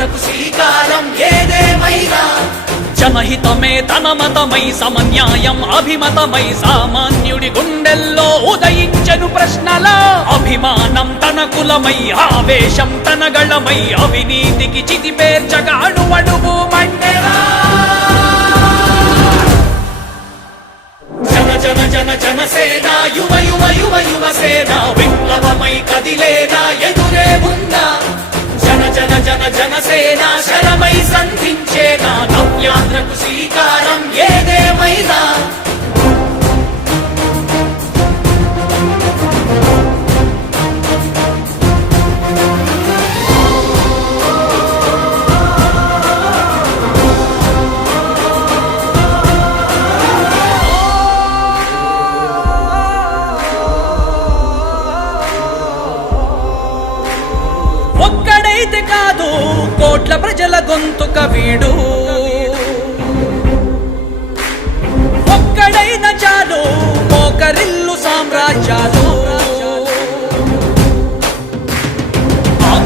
జనయాత్రకు శ్రీకారం ఏదేమైనా జనహితమే తన మతమై సమన్యాయం అభిమతమై సామాన్యుడి గుండెల్లో ఉదయించెను ప్రశ్నల అభిమానం తన కులమై ఆవేశం తన గళమై అవినీతికి చితిపేర్చగా అణువణువు మండెరా జన జన జన జనసేన యువ యువ యువ యువసేన విప్లవమై కదిలేనా ఎదురే ఉందా జన జన జన జనసేన శరమై సంధించేనా నవ్యాత్రకు శ్రీకారం ఏదేమైనా ఒక్కడైతే కాదు కోట్ల ప్రజల గొంతుక వీడు ఒక్కడైన చాలు మోకరిల్లు సామ్రాజ్యాలు